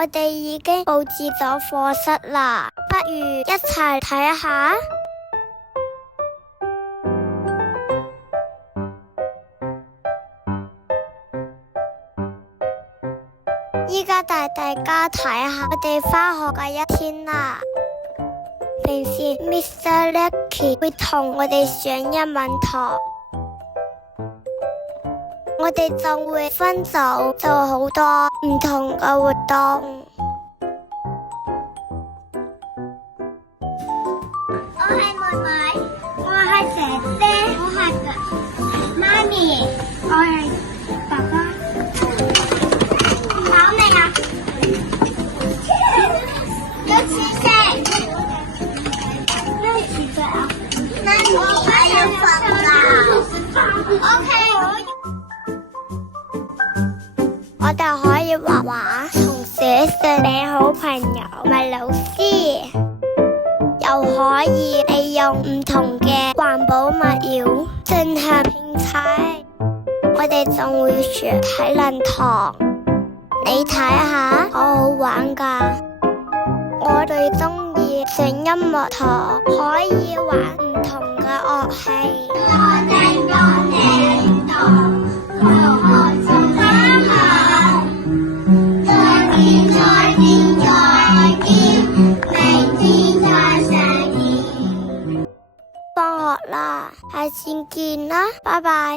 我哋已經佈置咗課室啦，不如一齊睇下。依家帶大家睇下我哋返學嘅一天啦。平時 Mr. Lucky 會同我哋上英文堂，我哋仲會分組做好多唔同嘅活動。我係妹妹，我係姐姐，我係媽咪，我係爸爸。好未啊？有錢食。咩錢食啊？媽咪，我要瞓啦。OK。我哋可以畫畫同寫信俾好朋友同埋老師，又可以利用唔同嘅環保物料進行拼砌。我哋仲會上體能堂，你睇下好好玩㗎。我哋鍾意上音樂堂，可以玩唔同嘅樂器。我哋用你度，好好做翻好。再見，再見，再見，明天再相見。放學啦，下次見啦，拜拜。